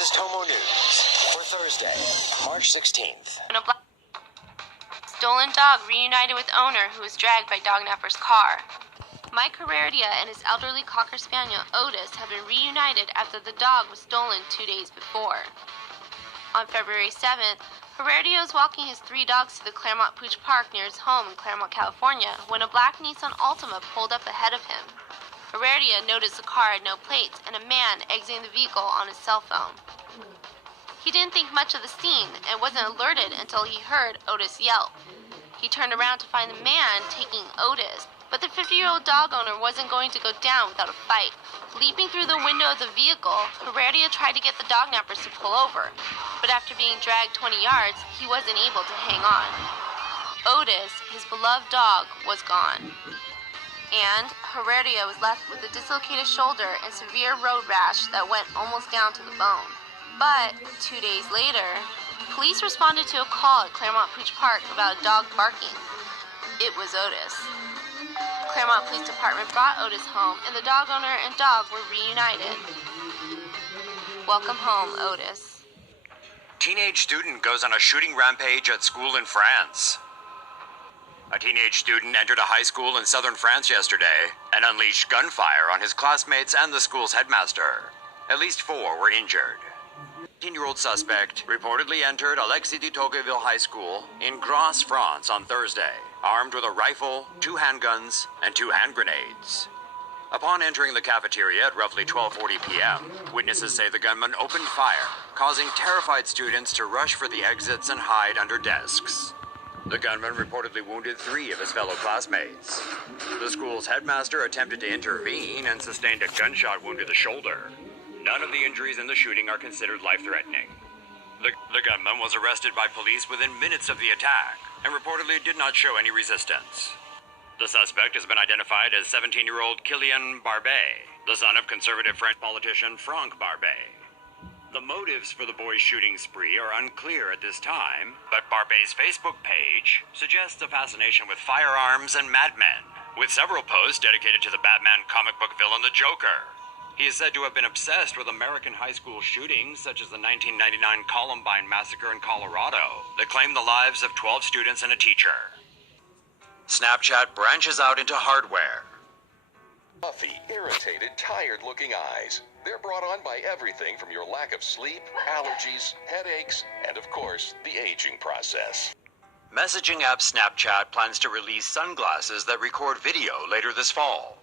This is Tomo News for Thursday, March 16th. Stolen dog reunited with owner who was dragged by Dognappers' car. Mike Heredia and his elderly Cocker Spaniel, Otis, have been reunited after the dog was stolen 2 days before. On February 7th, Heredia was walking his 3 dogs to the Claremont Pooch Park near his home in Claremont, California, when a black Nissan Altima pulled up ahead of him. Heredia noticed the car had no plates and a man exiting the vehicle on his cell phone. He didn't think much of the scene and wasn't alerted until he heard Otis yelp. He turned around to find the man taking Otis, but the 50-year-old dog owner wasn't going to go down without a fight. Leaping through the window of the vehicle, Heredia tried to get the Dognappers to pull over, but after being dragged 20 yards, he wasn't able to hang on. Otis, his beloved dog, was gone. And Heredia was left with a dislocated shoulder and severe road rash that went almost down to the bone. But 2 days later, police responded to a call at Claremont Pooch Park about a dog barking. It was Otis. Claremont Police Department brought Otis home, and the dog owner and dog were reunited. Welcome home, Otis. Teenage student goes on a shooting rampage at school in France. A teenage student entered a high school in southern France yesterday and unleashed gunfire on his classmates and the school's headmaster. At least 4 were injured. 18-year-old suspect reportedly entered Alexis de Tocqueville High School in Grasse, France on Thursday, armed with a rifle, 2 handguns, and 2 hand grenades. Upon entering the cafeteria at roughly 12:40 p.m., witnesses say the gunman opened fire, causing terrified students to rush for the exits and hide under desks. The gunman reportedly wounded 3 of his fellow classmates. The school's headmaster attempted to intervene and sustained a gunshot wound to the shoulder. None of the injuries in the shooting are considered life-threatening. The gunman was arrested by police within minutes of the attack and reportedly did not show any resistance. The suspect has been identified as 17-year-old Kylian Barbet, the son of conservative French politician Franck Barbet. The motives for the boy's shooting spree are unclear at this time, but Barbet's Facebook page suggests a fascination with firearms and madmen, with several posts dedicated to the Batman comic book villain the Joker. He is said to have been obsessed with American high school shootings, such as the 1999 Columbine massacre in Colorado, that claimed the lives of 12 students and a teacher. Snapchat branches out into hardware. Puffy, irritated, tired-looking eyes. They're brought on by everything from your lack of sleep, allergies, headaches, and of course, the aging process. Messaging app Snapchat plans to release sunglasses that record video later this fall.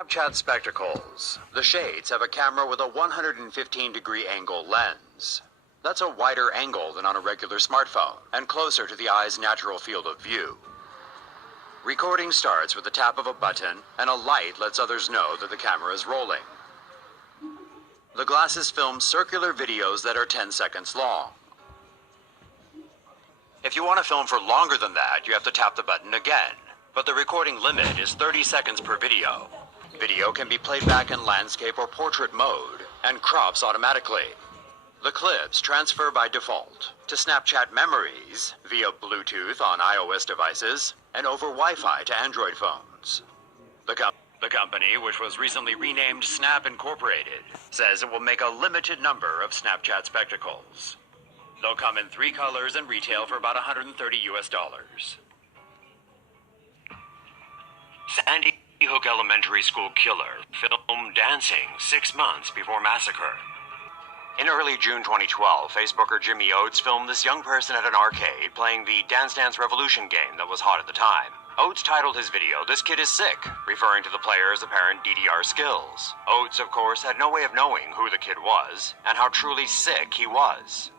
Snapchat Spectacles. The shades have a camera with a 115-degree angle lens. That's a wider angle than on a regular smartphone, and closer to the eye's natural field of view. Recording starts with the tap of a button, and a light lets others know that the camera is rolling. The glasses film circular videos that are 10 seconds long. If you want to film for longer than that, you have to tap the button again, but the recording limit is 30 seconds per video. Video can be played back in landscape or portrait mode, and crops automatically. The clips transfer by default to Snapchat Memories via Bluetooth on iOS devices and over Wi-Fi to Android phones. The company, which was recently renamed Snap Incorporated, says it will make a limited number of Snapchat Spectacles. They'll come in 3 colors and retail for about $130 US. Sandy Hook Elementary School killer filmed dancing 6 months before massacre. In early June 2012, Facebooker Jimmy Oates filmed this young person at an arcade playing the Dance Dance Revolution game that was hot at the time. Oates titled his video, "This Kid is Sick," referring to the player's apparent DDR skills. Oates, of course, had no way of knowing who the kid was and how truly sick he was.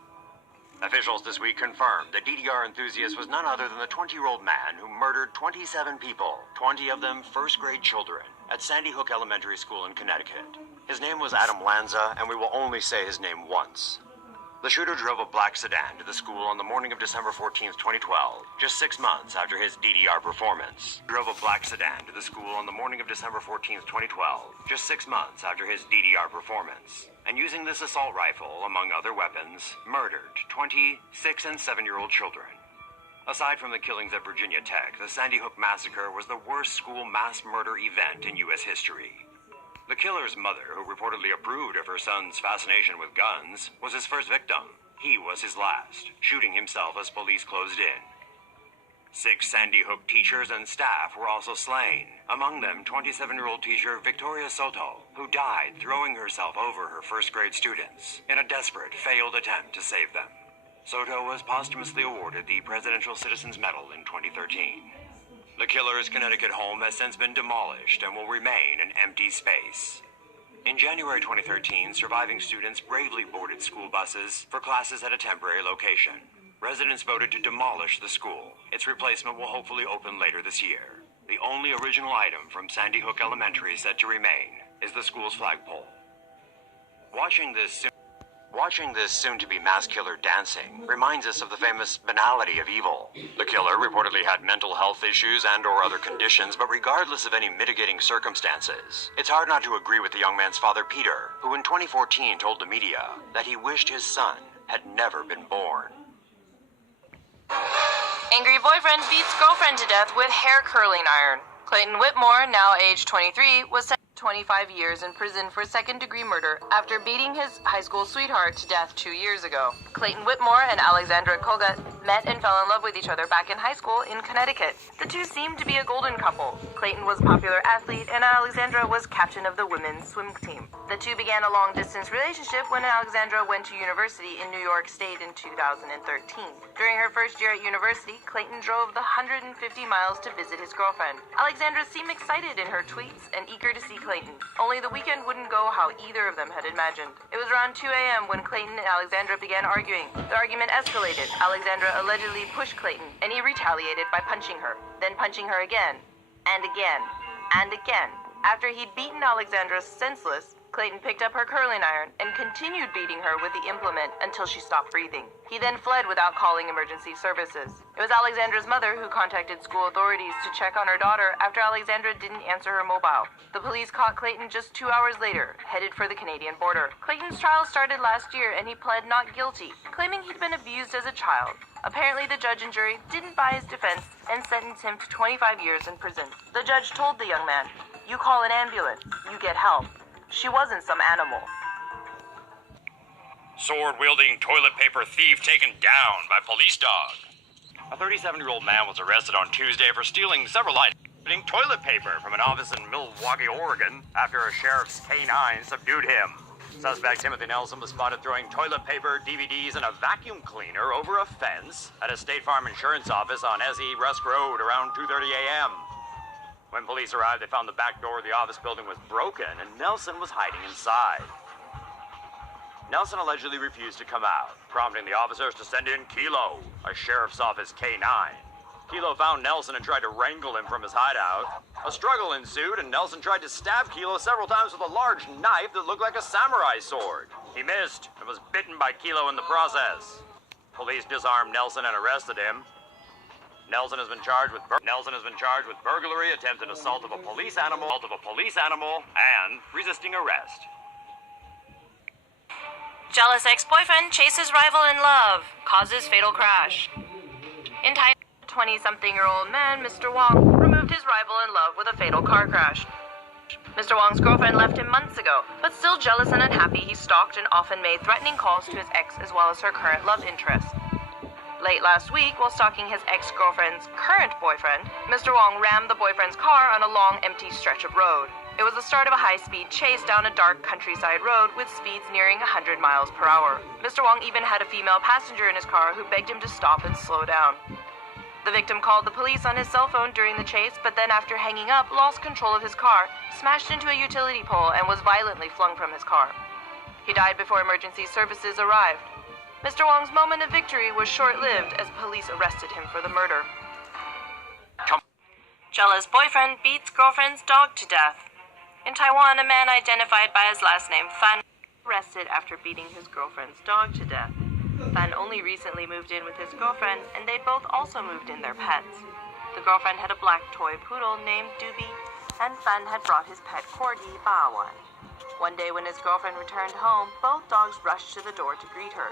Officials this week confirmed the DDR enthusiast was none other than the 20-year-old man who murdered 27 people, 20 of them first-grade children, at Sandy Hook Elementary School in Connecticut. His name was Adam Lanza, and we will only say his name once. The shooter drove a black sedan to the school on the morning of December 14, 2012, just 6 months after his DDR performance. Drove a black sedan to the school on the morning of December 14, 2012, just 6 months after his DDR performance. And using this assault rifle, among other weapons, murdered 20, 6, and 7-year-old children. Aside from the killings at Virginia Tech, the Sandy Hook Massacre was the worst school mass murder event in U.S. history. The killer's mother, who reportedly approved of her son's fascination with guns, was his first victim. He was his last, shooting himself as police closed in. 6 Sandy Hook teachers and staff were also slain, among them 27-year-old teacher Victoria Soto, who died throwing herself over her first-grade students in a desperate, failed attempt to save them. Soto was posthumously awarded the Presidential Citizens Medal in 2013. The killer's Connecticut home has since been demolished and will remain an empty space. In January 2013, surviving students bravely boarded school buses for classes at a temporary location. Residents voted to demolish the school. Its replacement will hopefully open later this year. The only original item from Sandy Hook Elementary said to remain is the school's flagpole. Watching this soon-to-be mass killer dancing reminds us of the famous banality of evil. The killer reportedly had mental health issues and/or other conditions, but regardless of any mitigating circumstances, it's hard not to agree with the young man's father, Peter, who in 2014 told the media that he wished his son had never been born. Angry boyfriend beats girlfriend to death with hair curling iron. Clayton Whittemore, now age 23, was sentenced to 25 years in prison for second-degree murder after beating his high school sweetheart to death 2 years ago. Clayton Whittemore and Alexandra Kogut met and fell in love with each other back in high school in Connecticut. The two seemed to be a golden couple. Clayton was a popular athlete and Alexandra was captain of the women's swim team. The two began a long-distance relationship when Alexandra went to university in New York State in 2013. During her first year at university, Clayton drove the 150 miles to visit his girlfriend. Alexandra seemed excited in her tweets and eager to see Clayton. Only the weekend wouldn't go how either of them had imagined. It was around 2 a.m. when Clayton and Alexandra began arguing. The argument escalated. Alexandra allegedly pushed Clayton, and he retaliated by punching her, then punching her again, and again, and again. After he'd beaten Alexandra senseless, Clayton picked up her curling iron and continued beating her with the implement until she stopped breathing. He then fled without calling emergency services. It was Alexandra's mother who contacted school authorities to check on her daughter after Alexandra didn't answer her mobile. The police caught Clayton just 2 hours later, headed for the Canadian border. Clayton's trial started last year and he pled not guilty, claiming he'd been abused as a child. Apparently, the judge and jury didn't buy his defense and sentenced him to 25 years in prison. The judge told the young man, "You call an ambulance, you get help. She wasn't some animal." Sword-wielding toilet paper thief taken down by police dog. A 37-year-old man was arrested on Tuesday for stealing several items, including toilet paper from an office in Milwaukee, Oregon, after a sheriff's K-9 subdued him. Suspect Timothy Nelson was spotted throwing toilet paper, DVDs, and a vacuum cleaner over a fence at a State Farm insurance office on S.E. Rusk Road around 2:30 a.m. When police arrived, they found the back door of the office building was broken and Nelson was hiding inside. Nelson allegedly refused to come out, prompting the officers to send in Kilo, a sheriff's office K-9. Kilo found Nelson and tried to wrangle him from his hideout. A struggle ensued and Nelson tried to stab Kilo several times with a large knife that looked like a samurai sword. He missed and was bitten by Kilo in the process. Police disarmed Nelson and arrested him. Nelson has been charged with burglary, attempted assault of a police animal, and resisting arrest. Jealous ex-boyfriend chases rival in love, causes fatal crash. In Thailand, 20-something-year-old man, Mr.Wang, removed his rival in love with a fatal car crash. Mr. Wang's girlfriend left him months ago, but still jealous and unhappy, he stalked and often made threatening calls to his ex as well as her current love interest. Late last week, while stalking his ex-girlfriend's current boyfriend, Mr. Wang rammed the boyfriend's car on a long, empty stretch of road. It was the start of a high-speed chase down a dark countryside road with speeds nearing 100 miles per hour. Mr. Wang even had a female passenger in his car who begged him to stop and slow down. The victim called the police on his cell phone during the chase, but then after hanging up, lost control of his car, smashed into a utility pole, and was violently flung from his car. He died before emergency services arrived. Mr. Wang's moment of victory was short-lived as police arrested him for the murder. Jealous boyfriend beats girlfriend's dog to death. In Taiwan, a man identified by his last name, Fan, arrested after beating his girlfriend's dog to death. Fan only recently moved in with his girlfriend, and they both also moved in their pets. The girlfriend had a black toy poodle named Doobie, and Fan had brought his pet corgi, Bawan. One day when his girlfriend returned home, both dogs rushed to the door to greet her.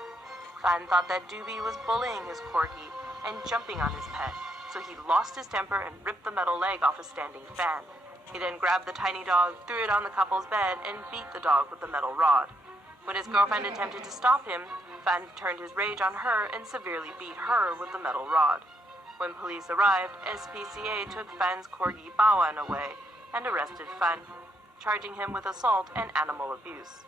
Fan thought that Doobie was bullying his corgi and jumping on his pet, so he lost his temper and ripped the metal leg off a standing fan. He then grabbed the tiny dog, threw it on the couple's bed, and beat the dog with the metal rod. When his girlfriend attempted to stop him, Fan turned his rage on her and severely beat her with the metal rod. When police arrived, SPCA took Fan's corgi Bawan away and arrested Fan, charging him with assault and animal abuse.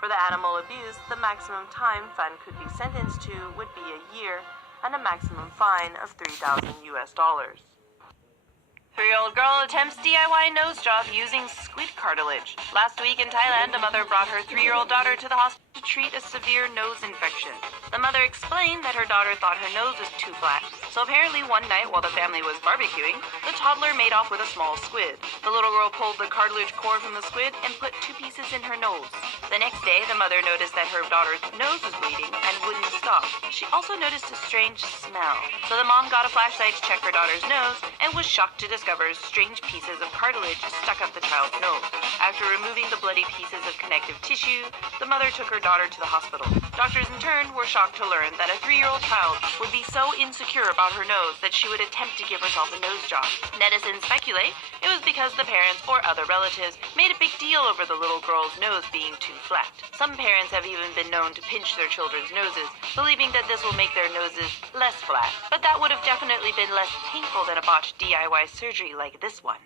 For the animal abuse, the maximum time Fan could be sentenced to would be a year and a maximum fine of $3,000 US. 3-year-old girl attempts DIY nose job using squid cartilage. Last week in Thailand, a mother brought her 3-year-old daughter to the hospital to treat a severe nose infection. The mother explained that her daughter thought her nose was too flat. So apparently one night while the family was barbecuing, the toddler made off with a small squid. The little girl pulled the cartilage core from the squid and put 2 pieces in her nose. The next day, the mother noticed that her daughter's nose was bleeding and wouldn't stop. She also noticed a strange smell. So the mom got a flashlight to check her daughter's nose and was shocked to discover strange pieces of cartilage stuck up the child's nose. After removing the bloody pieces of connective tissue, the mother took her daughter to the hospital. Doctors in turn were shocked to learn that a 3-year-old child would be so insecure about her nose that she would attempt to give herself a nose job. Netizens speculate it was because the parents or other relatives made a big deal over the little girl's nose being too flat. Some parents have even been known to pinch their children's noses, believing that this will make their noses less flat. But that would have definitely been less painful than a botched DIY surgery like this one.